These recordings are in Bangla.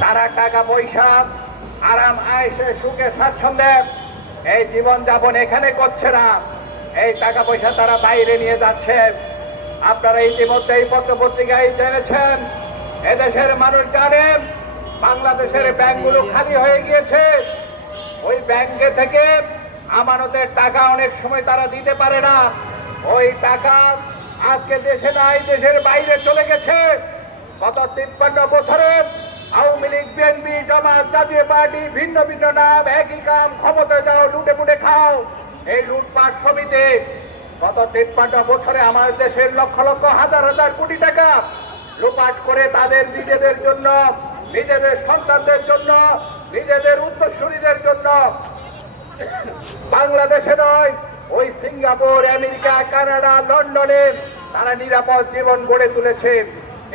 তারা টাকা পয়সা, আরাম, আয়সে, সুখে, স্বাচ্ছন্দ্যে এই জীবন যাপন এখানে করছে না। এই টাকা পয়সা তারা বাইরে নিয়ে যাচ্ছে। আপনারা ইতিমধ্যে এই পত্র পত্রিকায় জেনেছেন, এদেশের মানুষ জানেন বাংলাদেশের ব্যাংকগুলো খালি হয়ে গিয়েছে। ওই ব্যাংকে থেকে আমানতের টাকা অনেক সময় তারা দিতে পারে না। ওই টাকা আজকে দেশে নাই, দেশের বাইরে চলে গেছে। গত তিপ্পান্ন বছরে আওয়ামী লীগ বিএনপি জামাত, জাতীয় পার্টি, ভিন্ন ভিন্ন নাম, একই কাম, ক্ষমতা যাও, লুটে পুটে খাও। এই লুটপাট সমিতি গত তিপ্পান্ন বছরে আমার দেশের লক্ষ লক্ষ, হাজার হাজার কোটি টাকা লুপাট করে তাদের নিজেদের জন্য, নিজেদের সন্তানদের জন্য, নিজেদের উত্তরসূরিদের জন্য। বাংলাদেশে নয়, ওই সিঙ্গাপুর, আমেরিকা, কানাডা, লন্ডনে তারা নিরাপদ জীবন গড়ে তুলেছে।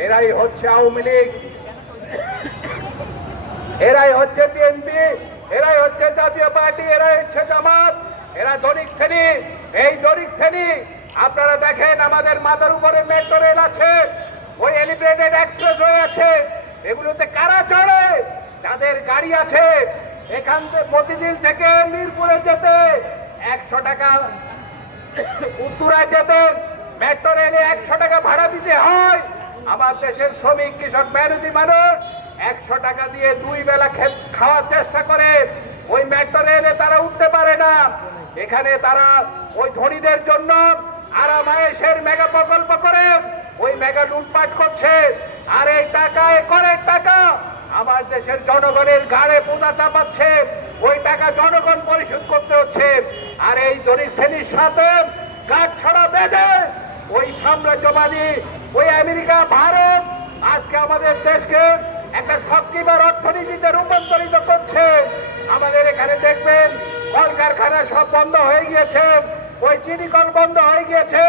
এরাই হচ্ছে আওয়ামী লীগ। এরাই হচ্ছে বিএনপি, এরাই হচ্ছে জাতীয় পার্টি, এরাই হচ্ছে জামাত, এরা দরিক শ্রেণি, এই দরিক শ্রেণি, আপনারা দেখেন আমাদের মাথার উপরে মেট্রো রেল আছে, ওই এলিভেটেড এক্সপ্রেস হয়ে আছে, এগুলোতে কারা চড়ে? যাদের গাড়ি আছে, এখান থেকে মতিঝিল থেকে মিরপুরে যেতে, একশো টাকা উত্তরায় যেতে, মেট্রো রেলে একশো টাকা ভাড়া দিতে হয়। আমার দেশের শ্রমিক, কৃষক, মেহনতি মানুষ একশো টাকা দিয়ে দুই বেলা খাওয়ার চেষ্টা করে। ওই মেট্রো রেলে তারা উঠতে পারে না। এখানে তারা ওই ধনীদের জন্য আরামায়েশের মেগা প্রকল্প করে, ওই মেগা লুটপাট করছে। আর এই টাকায় করের টাকা আমার দেশের জনগণের ঘাড়ে বোঝা চাপাচ্ছে। ওই টাকা জনগণ পরিশোধ করতে হচ্ছে। আর এই দরিদ্র শ্রেণির সাথে কাঠ ছাড়া বেঁধে ওই সাম্রাজ্যবাদী ওই আমেরিকা, ভারত আজকে আমাদের দেশকে একটা শক্তিবার অর্থনীতিতে রূপান্তরিত করছে। আমাদের এখানে দেখবেন, কলকারখানা সব বন্ধ হয়ে গিয়েছে। ওই চিনি কল বন্ধ হয়ে গিয়েছে।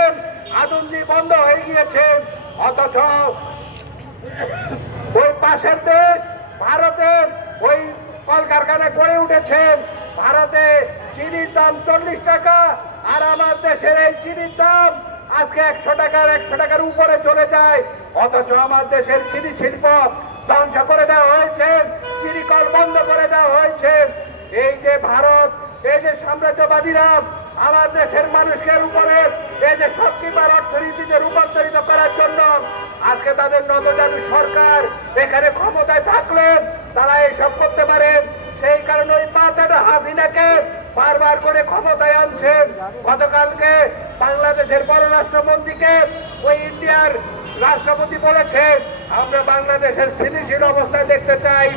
আদুন্দি বন্ধ হয়ে গিয়েছে। অথচ ওই পাশের দেশ, ভারতে ওই কলকারখানা গড়ে উঠেছে। ভারতে চিনির দাম চল্লিশ টাকা, আর আমার দেশের এই চিনির দাম আজকে একশো টাকার একশো টাকার উপরে চলে যায়। অথচ আমার দেশের চিনি শিল্প ধ্বংস করে দেওয়া হয়েছে। চিনি কল বন্ধ করে দেওয়া হয়েছে। এই যে ভারত, এই যে সাম্রাজ্যবাদীরা আমার দেশের মানুষের উপরে, এই যে শক্তিবার অর্থনীতিতে রূপান্তরিত করার জন্য আজকে তাদের নতজানু সরকার এখানে ক্ষমতায় থাকলে তারা এইসব করতে পারে। সেই কারণে ওই পাতাটা হাসিনাকে বারবার করে ক্ষমতায় আনছেন। গতকালকে বাংলাদেশের পররাষ্ট্রমন্ত্রীকে ওই ইন্ডিয়ার রাষ্ট্রপতি বলেছে আমরা বাংলাদেশের স্থিতিশীল অবস্থা দেখতে চাই।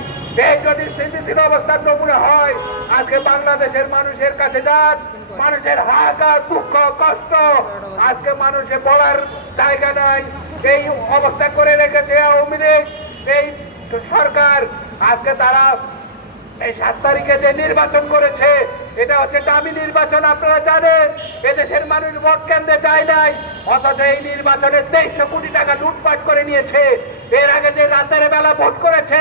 যদি স্থিতিশীল অবস্থার নমুনা হয়, আজকে বাংলাদেশের মানুষের কাছে যান। মানুষের হাহাকার, দুঃখ, কষ্ট, আজকে মানুষে বলার জায়গা নাই। এই অবস্থা করে রেখেছে আওয়ামী লীগ। এই সরকার, আজকে তারা এই সাত তারিখে যে নির্বাচন করেছে, এটা হচ্ছে দামি নির্বাচন, আপনারা জানেন। এদেশের মানুষ ভোট কেন্দ্রে যায় নাই, অথচ এই নির্বাচনে তেইশশো কোটি টাকা লুটপাট করে নিয়েছে। এর আগে যে রাতের বেলা ভোট করেছে